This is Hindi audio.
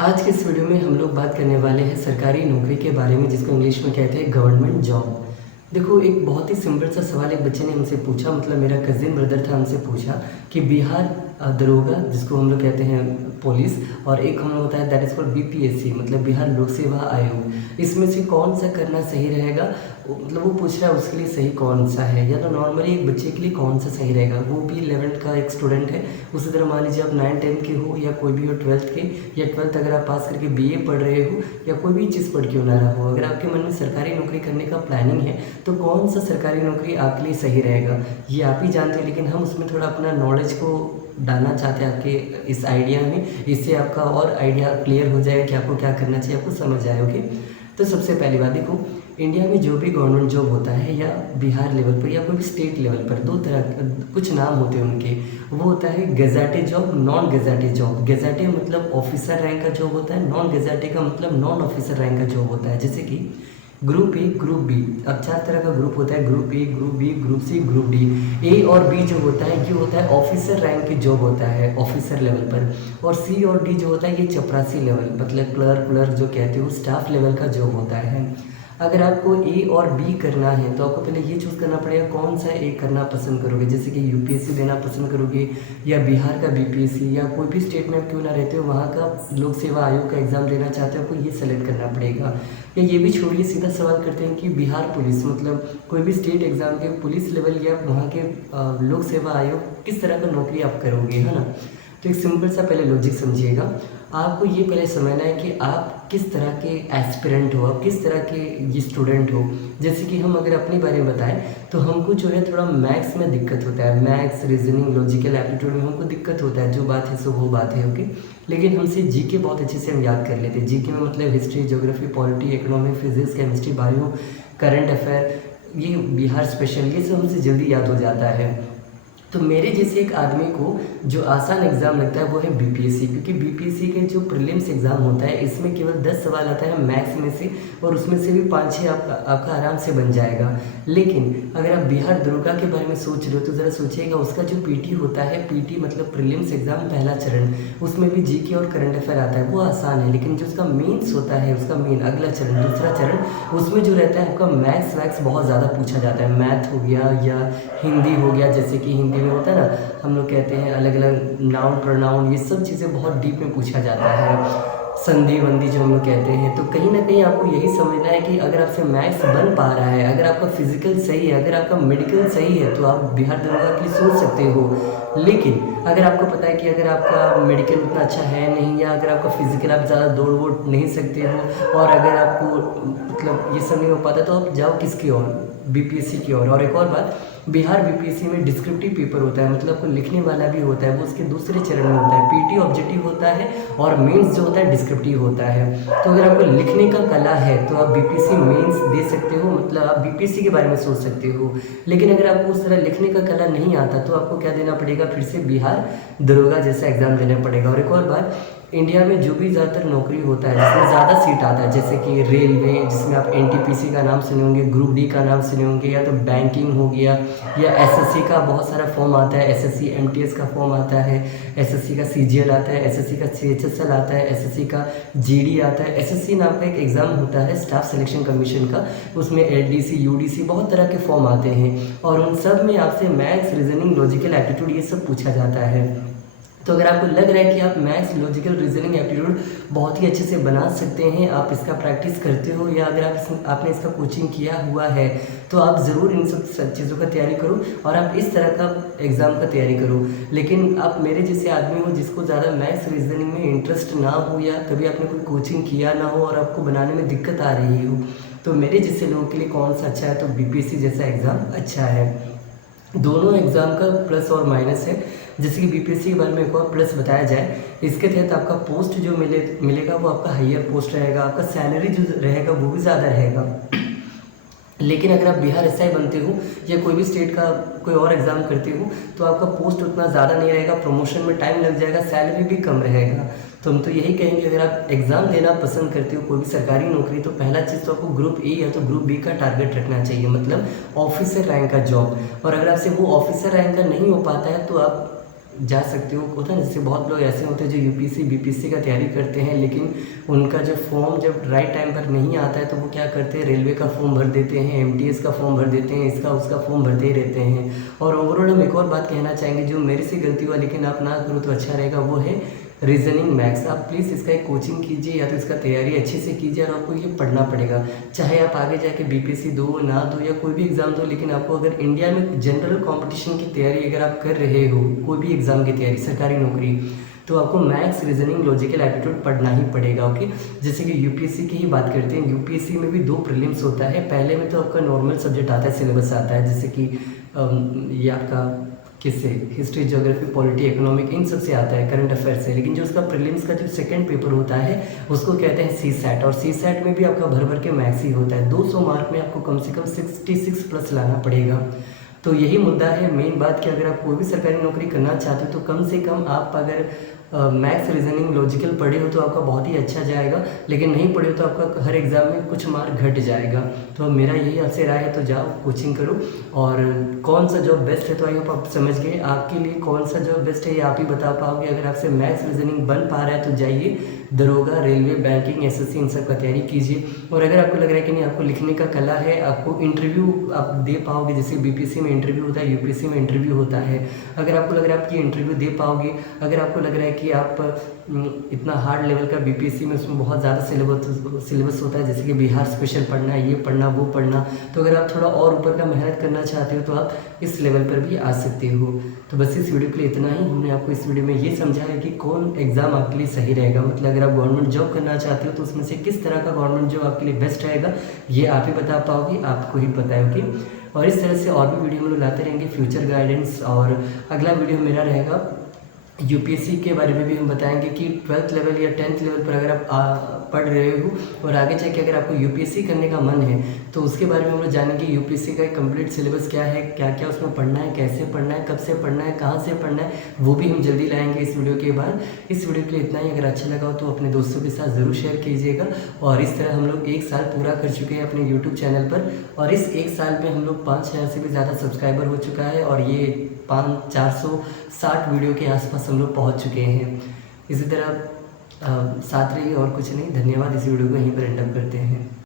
आज के इस वीडियो में हम लोग बात करने वाले हैं सरकारी नौकरी के बारे में, जिसको इंग्लिश में कहते हैं गवर्नमेंट जॉब। देखो, एक बहुत ही सिंपल सा सवाल एक बच्चे ने हमसे पूछा, मतलब मेरा कज़िन ब्रदर था, हमसे पूछा कि बिहार दरोगा, जिसको हम लोग कहते हैं पुलिस, और एक हम लोग होता है दैट इज़ फॉर बीपीएससी, मतलब बिहार लोक सेवा आयोग, इसमें से कौन सा करना सही रहेगा। मतलब वो पूछ रहा है उसके लिए सही कौन सा है, या तो नॉर्मली एक बच्चे के लिए कौन सा सही रहेगा। वो भी 11th का एक स्टूडेंट है। उसी तरह मान लीजिए आप 9-10 के हो, या कोई भी हो 12th के, या 12th अगर आप पास करके बीए पढ़ रहे हो, या कोई भी चीज़ पढ़ क्यों ना रहा हो, अगर आपके मन में सरकारी नौकरी करने का प्लानिंग है तो कौन सा सरकारी नौकरी आपके लिए सही रहेगा ये आप ही जानते हैं। लेकिन हम उसमें थोड़ा अपना नॉलेज को डालना चाहते हैं आपके इस आइडिया में, इससे आपका और आइडिया क्लियर हो जाएगा कि आपको क्या करना चाहिए, आपको समझ आए। ओके, तो सबसे पहली बात देखो, इंडिया में जो भी गवर्नमेंट जॉब होता है, या बिहार लेवल पर या कोई भी स्टेट लेवल पर, दो तरह कुछ नाम होते हैं उनके। वो होता है gazetted job, non gazetted job. Gazetted मतलब ऑफिसर रैंक का जॉब होता है, नॉन गेजेटेड का मतलब नॉन ऑफिसर रैंक का जॉब होता है। जैसे कि ग्रुप ए, ग्रुप बी, अब 4 तरह का ग्रुप होता है, group A, group B, group C, group D. A और बी जो होता है ये होता है ऑफिसर रैंक की जॉब होता है ऑफिसर लेवल पर, और सी और डी जो होता है ये चपरासी लेवल, मतलब क्लर्क जो कहते हो स्टाफ लेवल का जॉब होता है। अगर आपको ए और बी करना है तो आपको पहले ये चूज़ करना पड़ेगा कौन सा ए करना पसंद करोगे। जैसे कि यूपीएससी देना पसंद करोगे, या बिहार का बीपीएससी, या कोई भी स्टेट में आप क्यों ना रहते हो वहाँ का लोक सेवा आयोग का एग्ज़ाम देना चाहते हो, आपको ये सेलेक्ट करना पड़ेगा। या ये भी छोड़िए, सीधा सवाल करते हैं कि बिहार पुलिस, मतलब कोई भी स्टेट एग्ज़ाम के पुलिस लेवल या वहाँ के लोक सेवा आयोग, किस तरह का नौकरी आप करोगे, है ना। तो एक सिंपल सा पहले लॉजिक समझिएगा। आपको ये पहले समझना है कि आप किस तरह के एस्पिरेंट हो, आप किस तरह के ये स्टूडेंट हो। जैसे कि हम अगर अपने बारे में बताएं तो हमको जो है थोड़ा मैथ्स में दिक्कत होता है, मैथ्स, रीजनिंग, लॉजिकल एप्टीट्यूड में हमको दिक्कत होता है, जो बात है सो वो बात है। ओके, लेकिन हमसे जीके बहुत अच्छे से हम याद कर लेते हैं। जीके में मतलब history, geography, polity, economy, physics, chemistry, bio, current affair, ये बिहार स्पेशल, ये सब हमसे जल्दी याद हो जाता है। तो मेरे जैसे एक आदमी को जो आसान एग्ज़ाम लगता है वो है बीपीएससी, क्योंकि बीपीएससी के जो प्रीलिम्स एग्ज़ाम होता है इसमें केवल 10 सवाल आता है मैथ्स में से, और उसमें से भी 5-6 आपका आराम से बन जाएगा। लेकिन अगर आप बिहार दरोगा के बारे में सोच रहे हो तो ज़रा सोचिएगा, उसका जो पीटी होता है, पीटी मतलब प्रीलिम्स एग्ज़ाम पहला चरण, उसमें भी जीके और करंट अफेयर आता है, वो आसान है। लेकिन जो उसका मेन्स होता है, उसका मेन अगला चरण, दूसरा चरण, उसमें जो रहता है आपका मैथ्स वैक्स बहुत ज़्यादा पूछा जाता है। मैथ हो गया या हिंदी हो गया, जैसे कि हिंदी में होता है ना, हम लोग कहते हैं अलग अलग नाउन प्रोनाउन, ये सब चीज़ें बहुत डीप में पूछा जाता है, संधि वंदी जो हम लोग कहते हैं। तो कहीं ना कहीं आपको यही समझना है कि अगर आपसे मैथ्स बन पा रहा है, अगर आपका फिजिकल सही है, अगर आपका मेडिकल सही है, तो आप बिहार दरोगा के लिए सोच सकते हो। लेकिन अगर आपको पता है कि अगर आपका मेडिकल उतना अच्छा है नहीं, या अगर आपका फिजिकल आप ज़्यादा दौड़ वोड़ नहीं सकते हो, और अगर आपको मतलब ये सब नहीं हो पाता, तो आप जाओ किसकी ओर, बीपीएससी की ओर। और एक और बात, बिहार बीपीएससी में डिस्क्रिप्टिव पेपर होता है, मतलब आपको लिखने वाला भी होता है, वो उसके दूसरे चरण में होता है। पीटी ऑब्जेक्टिव होता है, और मेंस जो होता है डिस्क्रिप्टिव होता है। तो अगर आपको लिखने का कला है तो आप बीपीएससी मेंस दे सकते हो, मतलब आप बीपीएससी के बारे में सोच सकते हो। लेकिन अगर आपको उस तरह लिखने का कला नहीं आता तो आपको क्या देना पड़ेगा, फिर से बिहार दरोगा जैसा एग्ज़ाम देना पड़ेगा। और एक और बात, इंडिया में जो भी ज़्यादातर नौकरी होता है जिसमें ज़्यादा सीट आता है, जैसे कि रेलवे, जिसमें आप एनटीपीसी का नाम सुने होंगे, ग्रुप डी का नाम सुने होंगे, या तो बैंकिंग हो गया, या एसएससी का बहुत सारा फॉर्म आता है, एसएससी एमटीएस का फॉर्म आता है, एसएससी का सीजीएल आता है, एसएससी का सीएचएसएल आता है, एसएससी का जीडी आता है। एसएससी नाम का एक एग्ज़ाम होता है स्टाफ सिलेक्शन कमीशन का, उसमें एलडीसी, यूडीसी, बहुत तरह के फॉर्म आते हैं, और उन सब में आपसे मैथ्स, रीजनिंग, लॉजिकल एप्टीट्यूड ये सब पूछा जाता है। तो अगर आपको लग रहा है कि आप मैथ्स, लॉजिकल, रीजनिंग, एप्टीट्यूड बहुत ही अच्छे से बना सकते हैं, आप इसका प्रैक्टिस करते हो, या अगर आपने इसका कोचिंग किया हुआ है, तो आप ज़रूर इन सब चीज़ों का तैयारी करो, और आप इस तरह का एग्ज़ाम का तैयारी करो। लेकिन आप मेरे जैसे आदमी हो जिसको ज़्यादा मैथ्स, रीजनिंग में इंटरेस्ट ना हो, या कभी आपने कोई कोचिंग किया ना हो, और आपको बनाने में दिक्कत आ रही हो, तो मेरे जैसे लोगों के लिए कौन सा अच्छा है, तो बीपीएससी जैसा एग्ज़ाम अच्छा है। दोनों एग्ज़ाम का प्लस और माइनस है। जैसे कि बीपीएससी के बारे में एक और प्लस बताया जाए, इसके तहत आपका पोस्ट जो मिलेगा वो आपका हाईयर पोस्ट रहेगा, आपका सैलरी जो रहेगा वो भी ज़्यादा रहेगा। लेकिन अगर आप बिहार एसआई बनते हो, या कोई भी स्टेट का कोई और एग्ज़ाम करते हो, तो आपका पोस्ट उतना ज़्यादा नहीं रहेगा, प्रमोशन में टाइम लग जाएगा, सैलरी भी कम रहेगा। तो हम तो यही कहेंगे, अगर आप एग्ज़ाम देना पसंद करते हो कोई भी सरकारी नौकरी, तो पहला चीज़ तो आपको ग्रुप ए या तो ग्रुप बी का टारगेट रखना चाहिए, मतलब ऑफिसर रैंक का जॉब। और अगर आपसे वो ऑफिसर रैंक का नहीं हो पाता है तो आप जा सकते हो। होता है जैसे बहुत लोग ऐसे होते हैं जो यूपीएससी बीपीएससी का तैयारी करते हैं, लेकिन उनका जब फॉर्म जब राइट टाइम पर नहीं आता है तो वो क्या करते हैं, रेलवे का फॉर्म भर देते हैं, एमटीएस का फॉर्म भर देते हैं, इसका उसका फॉर्म भरते ही रहते हैं। और ओवरऑल हम एक और बात कहना चाहेंगे, जो मेरे से गलती हुआ लेकिन आप ना करो तो अच्छा रहेगा, वो है रीजनिंग मैथ्स। आप प्लीज़ इसका एक कोचिंग कीजिए या तो इसका तैयारी अच्छे से कीजिए, और आपको ये पढ़ना पड़ेगा। चाहे आप आगे जाके बीपीएससी दो ना दो या कोई भी एग्ज़ाम दो, लेकिन आपको अगर इंडिया में जनरल कंपटीशन की तैयारी अगर आप कर रहे हो, कोई भी एग्ज़ाम की तैयारी, सरकारी नौकरी, तो आपको मैथ्स, रीजनिंग, लॉजिकल एप्टीट्यूड पढ़ना ही पड़ेगा। ओके, जैसे कि यूपीएससी की ही बात करते हैं, यूपीएससी में भी 2 प्रीलिम्स होता है। पहले में तो आपका नॉर्मल सब्जेक्ट आता है, सिलेबस आता है, जैसे कि ये आपका किससे, हिस्ट्री, ज्योग्राफी, पॉलिटी, इकोनॉमिक, इन सब से आता है, करंट अफेयर से। लेकिन जो उसका प्रीलिम्स का जो सेकंड पेपर होता है उसको कहते हैं सी सैट, और सी सैट में भी आपका भर भर के मैथ्स ही होता है। 200 मार्क में आपको कम से कम 66 प्लस लाना पड़ेगा। तो यही मुद्दा है, मेन बात कि अगर आप कोई भी सरकारी नौकरी करना चाहते हो तो कम से कम आप अगर मैथ्स, रीजनिंग, लॉजिकल पढ़े हो तो आपका बहुत ही अच्छा जाएगा, लेकिन नहीं पढ़े हो तो आपका हर एग्ज़ाम में कुछ मार्क घट जाएगा। तो मेरा यही आपसे राय है, तो जाओ कोचिंग करो। और कौन सा जॉब बेस्ट है, तो आई होप आप समझ गए। आपके लिए कौन सा जॉब बेस्ट है ये आप ही बता पाओगे। अगर आपसे मैथ्स, रीजनिंग बन पा रहा है तो जाइए दरोगा, रेलवे, बैंकिंग, एसएससी, इन सब का तैयारी कीजिए। और अगर आपको लग रहा है कि नहीं आपको लिखने का कला है, आपको इंटरव्यू आप दे पाओगे, जैसे बीपीएससी में इंटरव्यू होता है, यूपीएससी में इंटरव्यू होता है, अगर आपको लग रहा है आप ये इंटरव्यू दे पाओगे, अगर आपको लग रहा है कि आप इतना हार्ड लेवल का बीपीएससी में उसमें बहुत ज़्यादा सिलेबस होता है, जैसे कि बिहार स्पेशल पढ़ना है, ये पढ़ना, वो पढ़ना, तो अगर आप थोड़ा और ऊपर का मेहनत करना चाहते हो तो आप इस लेवल पर भी आ सकते हो। तो बस इस वीडियो के लिए इतना ही। हमने आपको इस वीडियो में ये समझाया कि कौन एग्ज़ाम आपके लिए सही रहेगा, मतलब अगर आप गवर्नमेंट जॉब करना चाहते हो तो उसमें से किस तरह का गवर्नमेंट जॉब आपके लिए बेस्ट रहेगा, ये आप ही बता पाओगे, आपको ही पता है। ओके, और इस तरह से और भी वीडियो हम लोग लाते रहेंगे, फ्यूचर गाइडेंस। और अगला वीडियो मेरा रहेगा यूपीएससी के बारे में भी हम बताएंगे कि 12th लेवल या 10th लेवल पर अगर आप पढ़ रहे हो और आगे चल के अगर आपको यूपीएससी करने का मन है तो उसके बारे में हम लोग जानेंगे। यूपीएससी का कंप्लीट सिलेबस क्या है, क्या क्या उसमें पढ़ना है, कैसे पढ़ना है, कब से पढ़ना है, कहाँ से पढ़ना है, वो भी हम जल्दी लाएंगे इस वीडियो के बाद। इस वीडियो के लिए इतना ही। अगर अच्छा लगा हो तो अपने दोस्तों के साथ ज़रूर शेयर कीजिएगा। और इस तरह हम लोग 1 साल पूरा कर चुके हैं अपने यूट्यूब चैनल पर, और इस 1 साल में हम लोग 5,000 से भी ज़्यादा सब्सक्राइबर हो चुका है, और ये 460 वीडियो के आसपास हम लोग पहुंच चुके हैं। इसी तरह साथ रहिए और कुछ नहीं। धन्यवाद। इस वीडियो को यहीं पर एंड अप करते हैं।